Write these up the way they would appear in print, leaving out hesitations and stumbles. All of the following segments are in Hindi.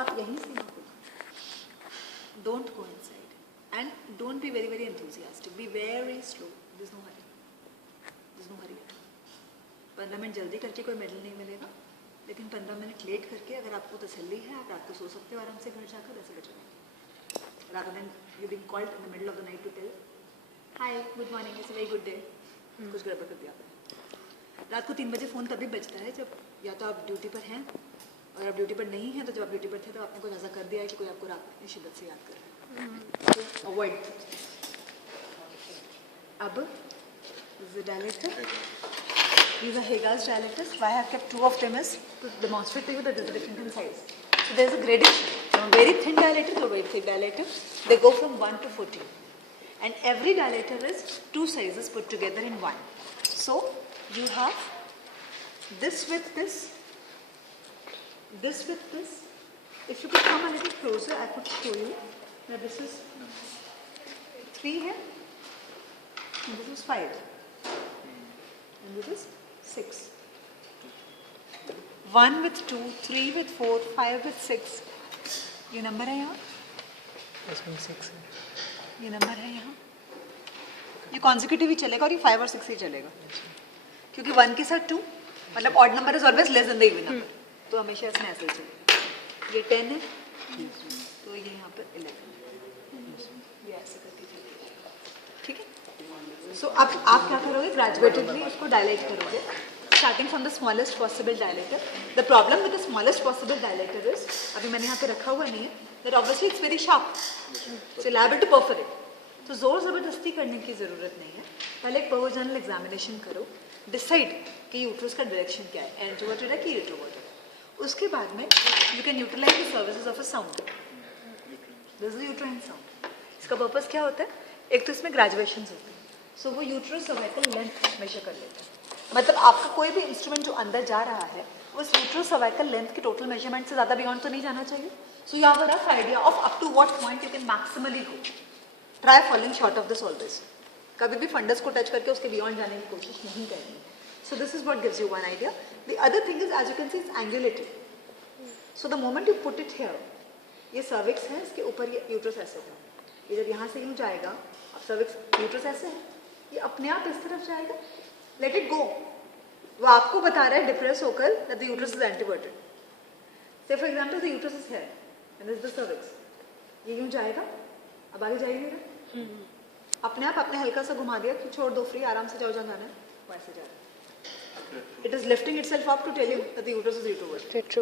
आप यहीं से यहाँ पे, don't go inside and don't be very very enthusiastic, be very slow, there's no hurry, there's no hurry. 15 minute जल्दी करके कोई मेडल नहीं मिलेगा, लेकिन 15 मिनट लेट करके अगर आपको तसल्ली है आप रात को सो सकते हो आराम से घर जाकर, वैसे बच जाएंगे, rather than you being called in the middle of the night to tell hi good morning it's a very good day, कुछ गड़बड़ कर दिया आपने। रात को 3 बजे फ़ोन तभी बजता है जब या तो आप ड्यूटी पर हैं, और आप ड्यूटी पर नहीं हैं तो जब आप ड्यूटी पर थे तो आपने कुछ ऐसा कर दिया है कि कोई आपको रात में शिद्दत से याद कर रहा है, तो अवॉइड। अब the dilator, these are Hagar's dilators. Why I have kept 2 of them is to demonstrate to you that there's a difference in size. So there's a gradation from very thin dilator to a very thick dilator. They go from 1 to 14, and every dilator is 2 sizes put together in one. So you have this with this, this with this. If you could come a little closer, I could show you that this is 3 here, and this is 5, and this is 6. 1 with 2, 3 with 4, 5 with 6. ये नंबर है यहाँ, इसमें 6 है, ये नंबर है यहाँ, ये कॉन्जिक्यूटिव ही चलेगा और ये 5 और 6 ही चलेगा, क्योंकि 1 के साथ 2 मतलब odd number is always less than the even number, तो हमेशा इसमें ऐसे ही चलेगा। ये 10 है तो ये यहाँ पर 11, ये ऐसे करके चलेगा, ठीक है। सो अब आप क्या करोगे, ग्रेजुएटेडली इसको डायलेट करोगे, starting from the smallest possible dilator. The problem with the smallest possible dilator is, अभी मैंने यहाँ पे रखा हुआ नहीं है, that obviously it's very sharp, so liable to perforate, तो जोर ज़बरदस्ती करने की ज़रूरत नहीं है। पहले एक पर्वोजनल एग्जामिनेशन करो, डिसाइड कि यूट्रस का डायरेक्शन क्या है, एंट्रोवर्टेड है कि रिट्रोवर्टेड है। उसके बाद में you can utilize the services of a sound, this is uterine sound. इसका पर्पस क्या होता है, एक तो इसमें ग्रेजुएशन होते हैं, सो वो यूट्रस सर्वाइकल लेंथ मेजर कर लेते हैं, मतलब आपका कोई भी इंस्ट्रूमेंट जो अंदर जा रहा है वो उस यूट्रस सर्वाइकल लेंथ के टोटल मेजरमेंट से ज़्यादा बियॉन्ड तो नहीं जाना चाहिए। So you have a rough idea of up to what point you can maximally go, try following short of this always, कभी भी फंडस को टच करके उसके बियॉन्ड जाने की कोशिश नहीं करनी। So this is what gives you one idea. The other thing is, as you can see, it's angulated, so the moment you put it here, ये सर्विक्स है, इसके ऊपर ये यूट्रस ऐसे होगा, ये जब यहाँ से यूँ जाएगा, अब सर्विक्स यूट्रस ऐसे है, ये अपने आप इस तरफ जाएगा, लेट इट गो, वो आपको बता रहा है डिप्रेस होकर दैट द यूट्रस इज एंटीवर्टेड। से for example the uterus is here and this is the cervix, ये यूँ जाएगा, अब आगे जाएगी ना, अपने आप आपने हल्का सा घुमा दिया कि छोड़ दो फ्री, आराम से जाओ जहाँ जाना है, वैसे जा रहा है। It is lifting itself up to tell you that the uterus is retroverted.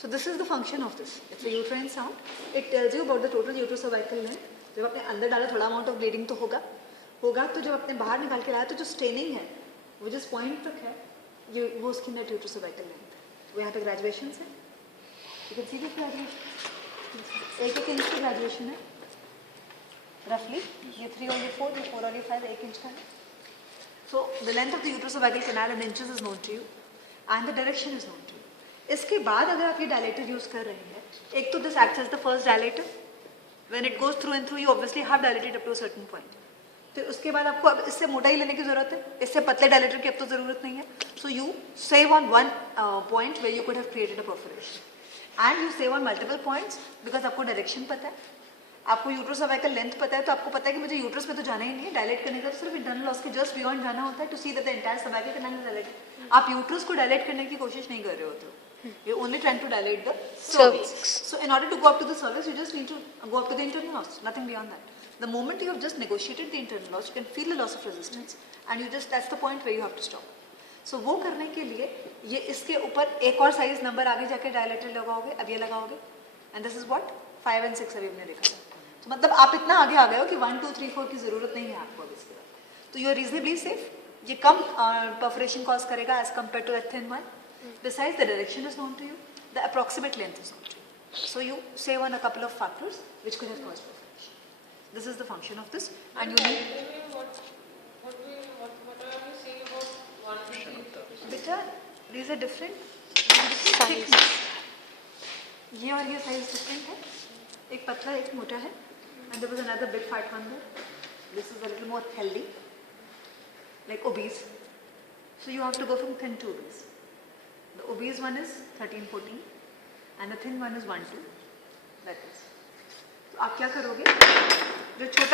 So this is the function of this. It's a uterine sound. It tells you about the total uterocervical length. जब आपने अंदर डाला थोड़ा अमाउंट ऑफ ब्लीडिंग तो होगा, तो जब आपने बाहर निकाल के लाया तो जो स्टेनिंग है वो जिस पॉइंट तक है, ये वो उसकी नेट यूटेरोसर्वाइकल लेंथ है। वो यहाँ पे ग्रेजुएशन है, you can see this graduation, 1 inch की ग्रेजुएशन है रफली, ये 3 और ये 4, ये 4 और ये 5 1 इंच का है। So the length of the uterocervical canal in inches is known to you and the direction is known to you. इसके बाद अगर आप ये डायलेटर यूज कर रहे हैं, एक तो this acts as the first dilator, when it goes through and through you obviously have dilated up to a certain point, तो उसके बाद आपको अब इससे मोटा ही लेने की जरूरत है, इससे पतले डायलेटर की अब तो जरूरत नहीं है। So you save on one point where you could have created a perforation and you save on multiple points because आपको डायरेक्शन पता है, आपको यूटेरोसर्वाइकल लेंथ पता है, तो आपको पता है कि मुझे यूट्रस में तो जाना ही नहीं है, डायलेट करने का तो सिर्फ इंटरनल लॉस के जस्ट बियॉन्ड जाना होता है to see that the entire cervical canal is dilated. आप यूट्रस को डायलेट करने की कोशिश नहीं कर रहे होते हो, you're only trying to dilate the cervix. So in order to go up to the cervix, you just need to go up to the internal loss, nothing beyond that. The moment you have just negotiated the internal loss, you can feel the loss of resistance and you just, that's the point where you have to stop. So वो करने के लिए ये इसके ऊपर एक और साइज नंबर आगे जाके डायलेटर लगाओगे, अब ये लगाओगे, and this is what 5 and 6 अभी हमने देखा। तो मतलब आप इतना आगे आ गए हो कि 1 2 3 4 की जरूरत नहीं है आपको अब इसके बाद, तो you are reasonably safe। ये कम perforation cause करेगा as compared to a thin one। Besides, the direction is known to you, the approximate length is known to you. So you save on a couple of factors which could have caused perforation. This is the function of this, and you need. What are you saying about 1 to 3? Beta, these are different thickness. ये और ये size different है, एक पतला एक मोटा है, and there was another big fat one there. This is a little more healthy, like obese. So you have to go from thin to obese. The obese one is 13-14 and the thin one is 1-2. That is. तो आप क्या करोगे, जो छोटा